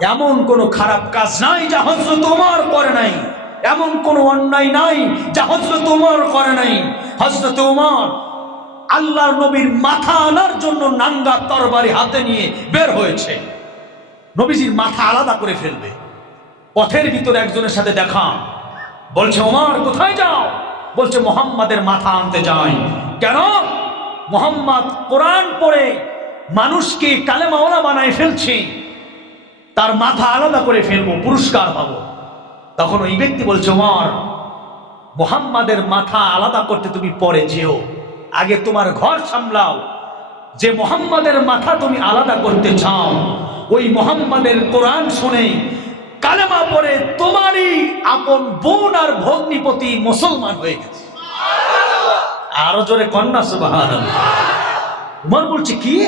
এমন কোনো খারাপ কাজ নাই যা হজরত তোমার করে নাই। এমন কোনো অন্যায় নাই যা হজরত তোমার করে নাই। হজরত তোমার আল্লাহর নবীর মাথা আনার জন্য নাঙ্গা তরবারি হাতে নিয়ে বের হয়েছে। নবীজির মাথা আলাদা করে ফেলবে। পথের ভিতরে একজনের সাথে দেখা। বলছে, ওমার, কোথায় যাও? বলছে, মোহাম্মদের মাথা আনতে যাই। কেন? মোহাম্মদ কোরআন পড়ে মানুষকে কালেমাওলা বানায় ফেলছে। তার মাথা আলাদা করে ফেলব, পুরস্কার পাবো। তখন ওই ব্যক্তি বলছে, ওমর, মোহাম্মদের মাথা আলাদা করতে তুমি পরে যেও। আগে তোমার ঘর সামলাও। যে মোহাম্মদের মাথা তুমি আলাদা করতে চাও, ওই মোহাম্মদের কোরআন শুনে কালেমা পরে তোমারই আপন বোন আর ভগ্নিপতি মুসলমান হয়ে গেছে। আরও জোরে কন্যা উমর বলছে, কি?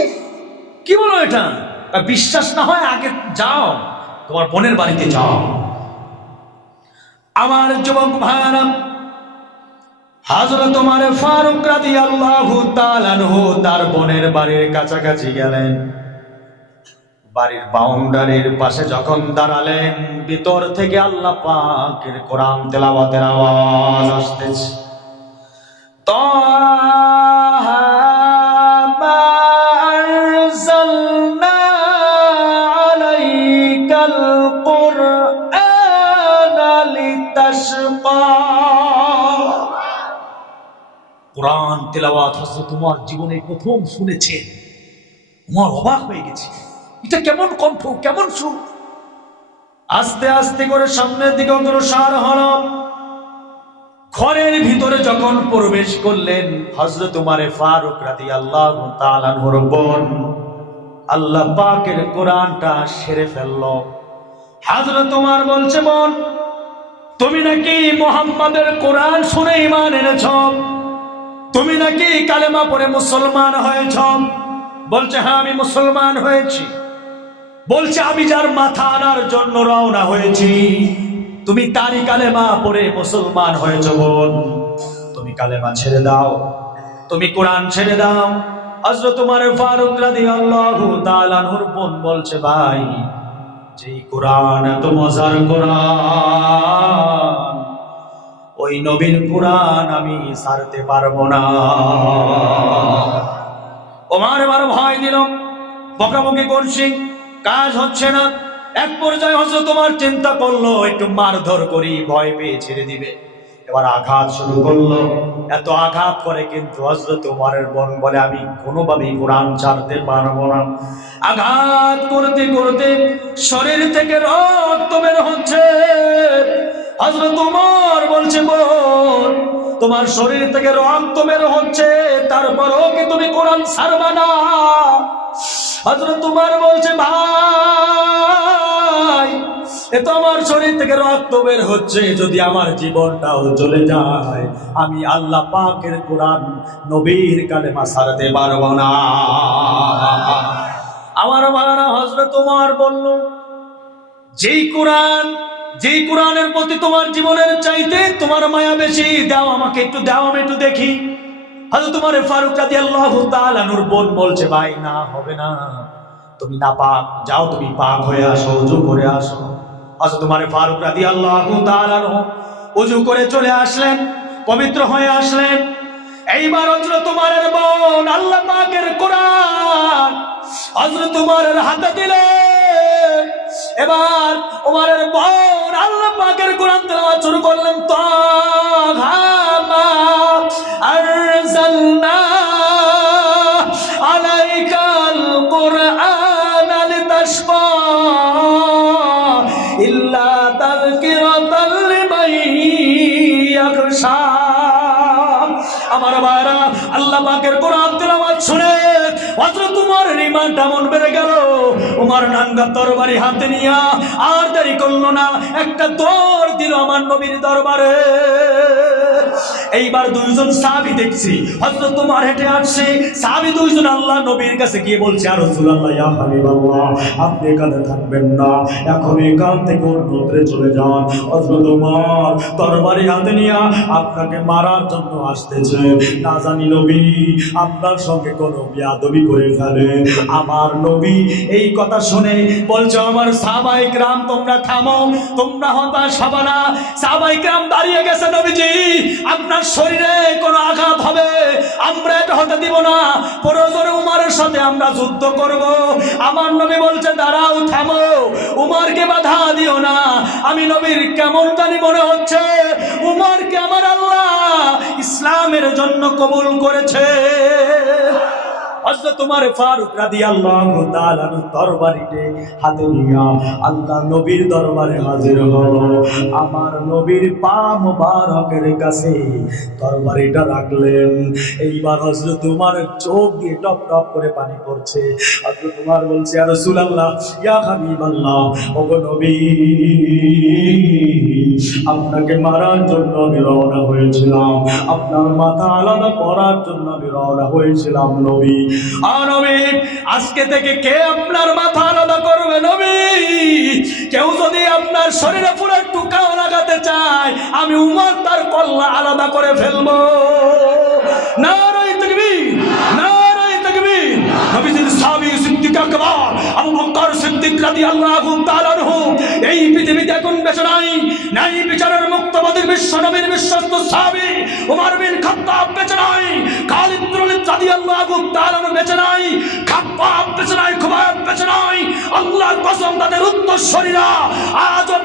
কি বলো এটা? বিশ্বাস না হয় আগে যাও, তোমার বোনের বাড়িতে যাও। আমার যুবক ভাইরা হাজরত তোমার ফারুক রাদি আল্লাহ তার বোনের বাড়ির কাছাকাছি গেলেন। বাড়ির বাউন্ডারির পাশে যখন দাঁড়ালেন, ভিতর থেকে আল্লাহ পাকের কোরআন তেলাওয়াতের আওয়াজ আসতেছে। তেলাওয়াত হজরত তোমার জীবনে প্রথম শুনেছে। তোমার অবাক হয়ে গেছে। এটা কেমন কণ্ঠ, কেমন সুর? আস্তে আস্তে করে সামনের দিকে অগ্রসর হল ঘরের ভিতরে যখন প্রবেশ করলেন হজরত উমারে ফারুক রাতি আল্লাহ তালানহর বোন, আল্লাহ পাকের কোরআনটা সেরে ফেলল। হজরত উমার বলছে, বোন, তুমি নাকি মোহাম্মদের কোরআন শুনে ইমান এনেছ? তুমি নাকি কালেমা পরে মুসলমান হয়েছ? বলছে হ্যাঁ আমি মুসলমান হয়েছি। বলছে, আমি যার মাথা আনার জন্য রওনা হয়েছি। তুমি তারই কালেমা পরে মুসলমান হয়েছ বোন। তুমি কালেমা ছেড়ে দাও। তুমি কোরআন ছেড়ে দাও। হযরত তোমার ফারুক রাদিয়াল্লাহু তাআলা নূর বোন বলছে, ভাই, যেই কোরআন এত মজার কোরআন ওই নবীন কোরআন আমি সারতে পারব না। ওমার এবার ভয় দিল, বকাবকি করছি, কাজ হচ্ছে না। এক পর্যায়ে হয়তো তোমার চিন্তা করল, একটু মারধর করি, ভয় পেয়ে ছেড়ে দিবে। এবার আঘাত শুরু করল। এত আঘাত করে কিন্তু হজরত উমারের বোন বলে আমি কোনোভাবেই কোরআন ছাড়তে পারব না। আঘাত করতে করতে শরীর থেকে রক্ত বের হচ্ছে। হজরত তোমার বলছে, বোন, তোমার শরীর থেকে রক্ত বের হচ্ছে, তারপরও কি তুমি কোরআন ছাড়বা না? হজরত তোমার বলছে, ভাই, এ তো আমার শরীর থেকে রক্ত বের হচ্ছে, যদি আমার জীবনটাও চলে যায়, আমি আল্লাহ পাকের কোরআন নবীর কালেমা সারতে পারব না। আমার ভাড়া হজরত তোমার বলল, যেই কোরআন যেই কোরআনের প্রতি তোমার জীবনের চাইতে তোমার মায়া বেশি, দাও আমাকে একটু, দাও আমি একটু দেখি। হয়তো তোমার ফারুক রাদি আল্লাহ তালানুর বোন বলছে, ভাই, না, হবে না। তুমি না পাক, যাও তুমি পাক হয়ে আসো, উজু করে আসো। হয়তো তোমার ফারুক রাদি আল্লাহ তালানু উজু করে চলে আসলেন, পবিত্র হয়ে আসলেন। এইবার হজর তোমার বোন আল্লাহ পাকের কোরআন হজর তোমার হাতে দিলেন। এবার ওমারের বোন আল্লাহ পাকের কোরআন তেলাওয়াত শুরু করলেন তাহা আলাইকাল ইল্লা আমার ভাইরা আল্লাহ পাকের কোরআন তেলাওয়াত শুনে হযরত উমরের ঈমানটা মন বেড়ে গেল। উমর নাঙ্গা তরবারি হাতে নিয়া আর দেরি করল না, একটা দৌড় দিল আমার নবীর দরবারে। এইবার দুইজন সাহাবী দেখছি, হযরত উমর হেঁটে আসছে, সাহাবী দুইজন আল্লাহ নবীর কাছে গিয়ে বলছে আর ইয়া আপনি থাকবেন না, এখন এখান থেকে অন্যত্রে চলে যান। হযরত উমর তরবারি হাতে নিয়া আপনাকে মারার জন্য আসতেছে। না জানি নবী, আপনার সঙ্গে কোন বিয়াদবি করে ফেলে। আমার নবী এই কথা শুনে বলছো, আমার সাহাবাই গ্রাম, তোমরা থামো, তোমরা হতাশ হবে না। সাহাবাই গ্রাম দাঁড়িয়ে গেছে নবীজি। আপনার শরীরে কোনো আঘাত হবে, আমরা এটা হতে দিব না। প্রয়োজনে উমারের সাথে আমরা যুদ্ধ করব। আমার নবী বলছে, দাঁড়াও, থামো। উমারকে বাধা দিও না। আমি নবীর কেমন জানি মনে হচ্ছে, উমারকে আমার আল্লাহ ইসলামের জন্য কবুল করেছে। তোমার ফারুক রাদিয়াল্লাহু তাআলা দরবারিতে হাতে নিয়া আল্লাহ নবীর দরবারে হাজির হলো। আমার নবীর পা মুবারকের কাছে দরবারিটা রাখলেন। এইবার হযরত তোমার চোখ দিয়ে টপ টপ করে পানি পড়ছে। হযরত তোমার বলছে, ইয়া রাসূলুল্লাহ, ইয়া হাবিবাল্লাহ, ওগো নবী, আপনাকে মারার জন্য আমি রওনা হয়েছিলাম। আপনার মাথা আলাদা করার জন্য আমি রওনা হয়েছিলাম নবী। আর নবী আজকে থেকে কে আপনার মাথা আলাদা করবে নবী? কেউ যদি আপনার শরীরে পুরো টুকাও লাগাতে চায়, আমি উমর তার কল্লা আলাদা করে ফেলব। না রই তকবি না রই তকবি নবীজির সাহাবী সিদ্দিক আকবর, আবু বকর সিদ্দিক রাদিয়াল্লাহু তাআলা এই পৃথিবীতে এখন বেঁচে নাই নাই বিচারের মুক্তবাদীর বিশ্ব নবীর বিশ্বস্ত সাহাবী ওমর বিন খাত্তাব বেঁচে নাই, খালিদ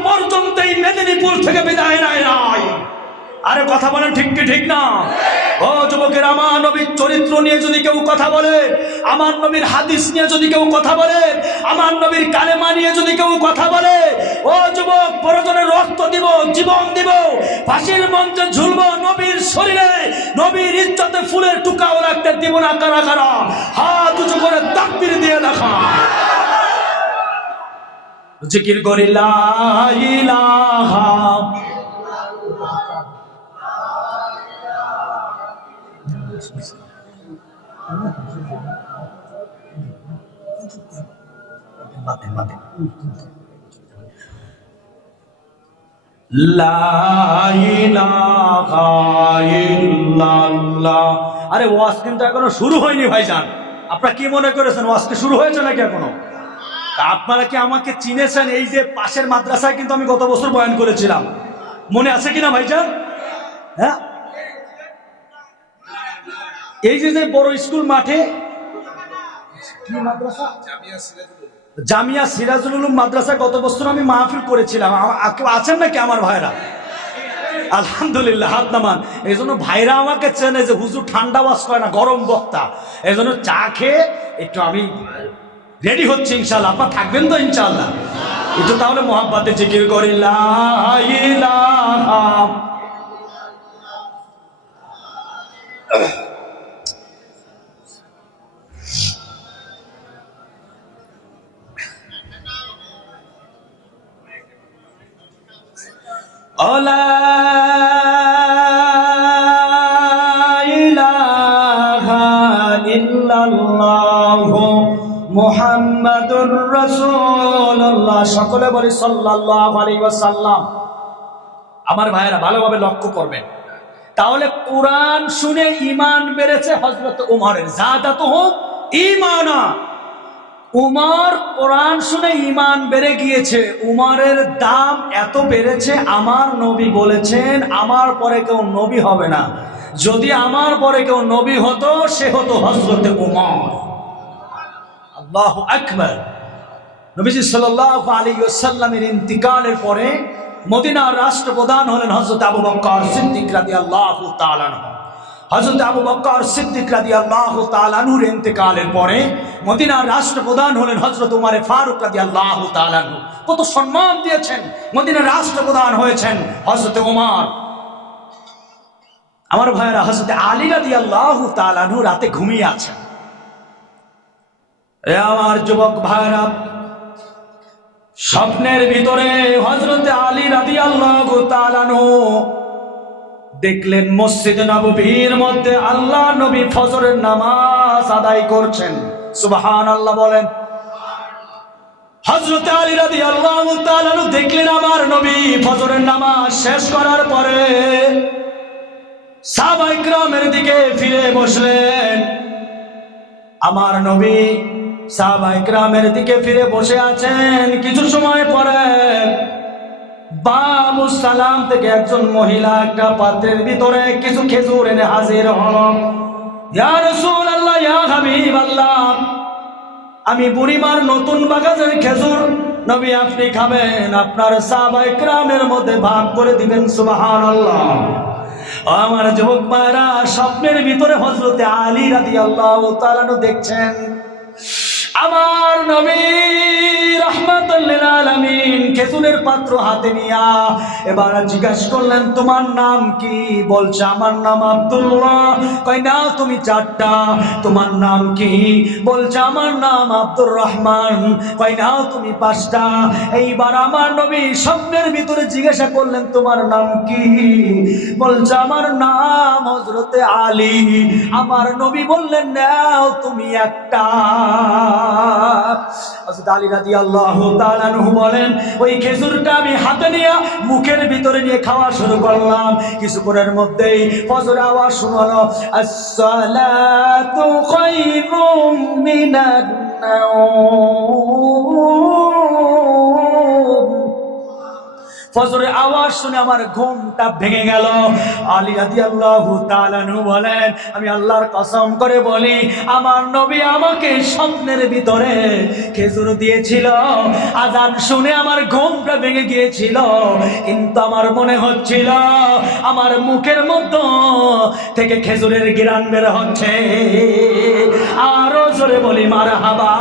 পর্যন্ত এই মেদিনীপুর থেকে আরে কথা বলেন ঠিক কি ঠিক না? ও যুবকের, আমার নবীর চরিত্র নিয়ে যদি কেউ কথা বলে, আমার নবীর হাদিস নিয়ে যদি কেউ কথা বলে, আমার নবীর কালেমা নিয়ে যদি কেউ কথা বলে প্রয়োজনে রক্ত দিব, জীবন দিব, ফাঁসির মঞ্চে ঝুলবো নবীর শরীরে, নবীর ইজ্জতে ফুলের টুকাও রাখতে দিব না কারা কারা। হাত উঁচু করে তাকবির দিয়ে দেখা। জিকির করি, লা ইলাহা বাতেন বাতেন আরে ওয়াজ কিন্তু এখনও শুরু হয়নি ভাইজান। আপনারা কি মনে করেছেন ওয়াজকে শুরু হয়েছে নাকি এখনও? আপনারা কি আমাকে চিনেছেন? এই যে পাশের মাদ্রাসায় কিন্তু আমি গত বছর বয়ান করেছিলাম। মনে আছে কিনা ভাইজান? হ্যাঁ? এই যে বড় স্কুল মাঠে, কি মাদ্রাসা? জামিয়া সিরাজুল উলুম মাদ্রাসা গত বছর আমি মাহফিল করেছিলাম। আছেন নাকি আমার ভাইরা? আলহামদুলিল্লাহ, হাত নামান। এই জন্য ভাইরা আমাকে চেনে যে হুজুর ঠান্ডা বাস করে না, গরম বক্তা। এই জন্য চা খেয়ে একটু আমি রেডি হচ্ছে ইনশাল্লাহ আপনার থাকবেন তো ইনশাল্লাহ একটু তাহলে মোহাব্বাতে জিকির করি সকলে বলি ওয়াসাল্লাম। আমার ভাইয়েরা ভালোভাবে লক্ষ্য করবেন। তাহলে কোরআন শুনে ইমান বেড়েছে হযরত উমরের। জাদাত হোক, ঈমানা উমর কোরআন শুনে ঈমান বেড়ে গিয়েছে। উমরের দাম এত বেড়েছে, আমার নবী বলেছেন, আমার পরে কেউ নবী হবে না। যদি আমার পরে কেউ নবী হতো, সে হতো হজরতে উমর। আল্লাহ আকবর। নবীজি সাল্লাল্লাহু আলাইহি ওয়াসাল্লামের ইন্তিকালের পরে মদিনার রাষ্ট্রপ্রধান হলেন হজরত আবু বকর সিদ্দিক রাদিয়াল্লাহু তাআলা আনহু। হযরত আবু বকর সিদ্দিক রাদিয়াল্লাহু তাআলা তালানুর ইন্তিকালের পরে মদিনার রাষ্ট্রপ্রধান হলেন হজরত উমর ফারুক রাদিয়াল্লাহু তাআলা আনহু। কত সম্মান দিয়েছেন, মদিনার রাষ্ট্রপ্রধান হয়েছেন হযরত উমর। আমার ভাইয়েরা, হযরত আলী রাদিয়াল্লাহু তাআলা আনহু রাতে ঘুমিয়ে আছেন। আমার যুবক ভাইরা স্বপ্নের ভিতরে হজরতে আলী রাদি আল্লাহ দেখলেন মসজিদ নবীর মধ্যে আল্লাহ নবী ফজরের নামাজ আদায় করছেন। সুবহান আল্লাহ বলেন। হজরতে আলী রাদি আল্লাহ দেখলেন আমার নবী ফজরের নামাজ শেষ করার পরে সাবাই গ্রামের দিকে ফিরে বসলেন। আমার নবী সাহাবাই গ্রামের দিকে ফিরে বসে আছেন কিছু সময় পরে বাবু সালাম থেকে একজন মহিলা একটা পাত্রের ভিতরে কিছু খেজুর এনে হাজির হল। আমি বুড়িমার নতুন বাগানের খেজুর নবী আপনি খাবেন। আপনার সাহাবাই গ্রামের মধ্যে ভাগ করে দিবেন, সুবহানাল্লাহ। আমার যুবক মায়েরা, স্বপ্নের ভিতরে হজরতে আলী রাদি আল্লাহ তালানো দেখছেন। আমার নবী খেজুরের পাত্র হাতে নিয়া এবার জিজ্ঞাস করলেন, তোমার নাম কি? বলছে, আমার নাম আব্দুল্লাহ। না, তুমি চারটা। তোমার নাম কি? বলছে, আমার নাম আব্দুর রহমান। না, তুমি পাঁচটা। এইবার আমার নবী স্বপ্নের ভিতরে জিজ্ঞাসা করলেন, তোমার নাম কি? বলছে, আমার নাম হজরতে আলী। আমার নবী বললেন, নাও, তুমি একটা। আলী রাদিয়াল্লাহু তাআলা আনহু বলেন, ওই খেজুরটা আমি হাতে নিয়ে মুখের ভিতরে নিয়ে খাওয়া শুরু করলাম। কিছুক্ষণের মধ্যেই আওয়াজ শোনালো, আসসালাতু খায়রুম মিনান নাওম। ফজরের আওয়াজ শুনে আমার ঘুমটা ভেঙে গেল। আলী তাআলা আনহু বলেন, আমি আল্লাহর কসম করে বলি, আমার নবী আমাকে স্বপ্নের ভিতরে খেজুর দিয়েছিল। আজান শুনে আমার ঘুমটা ভেঙে গিয়েছিল। কিন্তু আমার মনে হচ্ছিল, আমার মুখের মধ্যে থেকে খেজুরের গিরান বের হচ্ছে। আরও জোরে বলি মার হাবা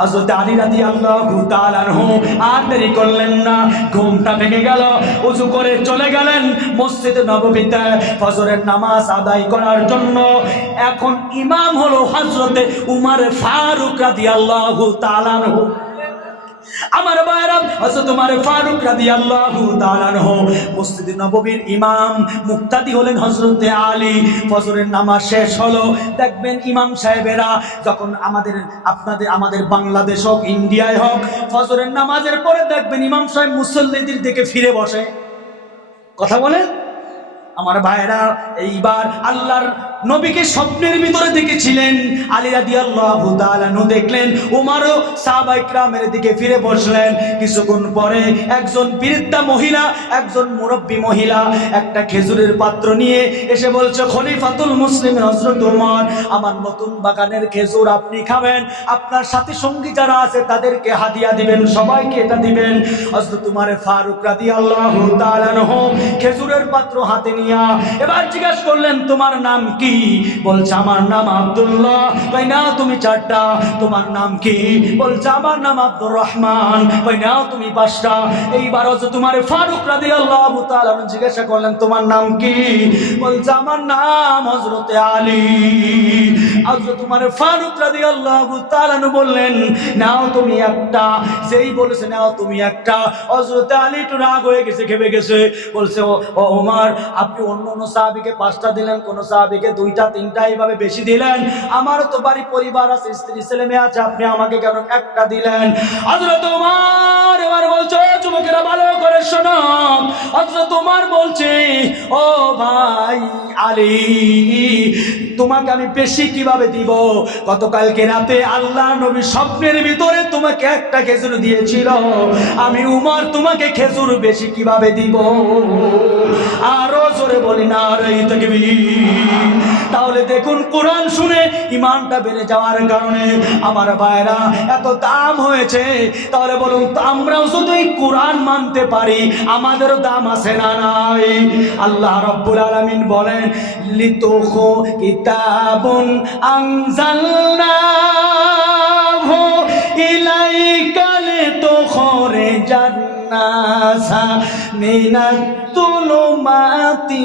হযরত আলী রাদিয়াল্লাহু তাআলা আনহু, আর দেরি করলেন না। ঘুমটা ভেঙে গেল, উজু করে চলে গেলেন মসজিদ নববীতে ফজরের নামাজ আদায় করার জন্য। এখন ইমাম হলো হযরতে উমার ফারুক রাদিয়াল্লাহু তাআলা আনহু। আমার বাইরাম হযরত উমর ফারুক রাদিয়াল্লাহু তাআলা আনহু, মসজিদ নববীর ইমাম মুক্তাদি হলেন হযরতে আলী। ফজরের নামাজ শেষ হলো। দেখবেন ইমাম সাহেবেরা যখন আমাদের, আপনাদের, আমাদের বাংলাদেশ হোক, ইন্ডিয়ায় হোক, ফজরের নামাজের পরে দেখবেন ইমাম সাহেব মুসল্লিদের দিকে ফিরে বসে। কথা বলেন? আমার ভাইরা এইবার আল্লাহর নবীকে স্বপ্নের ভিতরে দেখেছিলেন। আলী রাদিয়াল্লাহু তাআলা নু দেখলেন, উমারও সাহাবা ইকরামের দিকে ফিরে বসলেন। কিছুক্ষণ পরে একজন বৃদ্ধা মহিলা, একজন মুরব্বী মহিলা একটা খেজুরের পাত্র নিয়ে এসে বলছে, খলিফাতুল মুসলিম হযরত উমর, আমার নতুন বাগানের খেজুর আপনি খাবেন? আপনার সাথে সঙ্গী যারা আছে তাদেরকে হাদিয়া দিবেন, সবাইকে এটা দিবেন। হযরত উমর ফারুক তাআলা আনহু খেজুরের পাত্র হাতে নিয়া এবার জিজ্ঞাসা করলেন, তোমার নাম কি? বলছে আমার নাম আবদুল্লাহ। কই না তুমি চারটা। তোমার নাম কি? বলছে আমার নাম আব্দুর রহমান। কই না তুমি পাঁচটা। এইবার হচ্ছে তোমার ফারুক তাআলা আনহু জিজ্ঞাসা করলেন, তোমার নাম কি? বলছে আমার নাম হজরতে আলী। হযরত তোমার ফারুক রাদিয়াল্লাহু তাআলা বললেন, নাও তুমি একটা। যেই বলেছে, নাও তুমি একটা। হযরতে আলী একটু রাগ হয়ে গেছে, খেপে গেছে। বলছে, ও ওমর আপনি অন্য অন্য সাহাবিকে পাঁচটা দিলেন, কোন সাহাবিকে দুইটা, তিনটা এইভাবে বেশি দিলেন? আমারও তো বাড়ি পরিবার আছে, স্ত্রী, ছেলে মেয়ে আছে, আপনি আমাকে কেন একটা দিলেন? হযরত ওমর এবার বলছো যুবকেরা, ভালো করে শোনো তোমার বলছে, ও ভাই আলী, তোমাকে আমি বেশি কীভাবে দিব? গতকালকে রাতে আল্লাহ নবী স্বপ্নের ভিতরে তোমাকে একটা খেজুর দিয়েছিল। আমি উমর, তোমাকে খেজুর বেশি কীভাবে দিব? আরও জোরে বলি না রে তাকবীর। তাহলে দেখুন কোরআন শুনে ইমানটা বেড়ে যাওয়ার কারণে আমার ভাইরা এত দাম হয়েছে। তাহলে বলুন, তো আমরাও শুধু কোরআন মানতে পারি, আমাদেরও দাম আছে না নাই? আল্লাহ রব্বুল আলামিন বলেন, লিতুখু কিতাবুন আনজালনাহু ইলাইকা লিতুখরিজান। নাসা মিনাত তুলুমাতি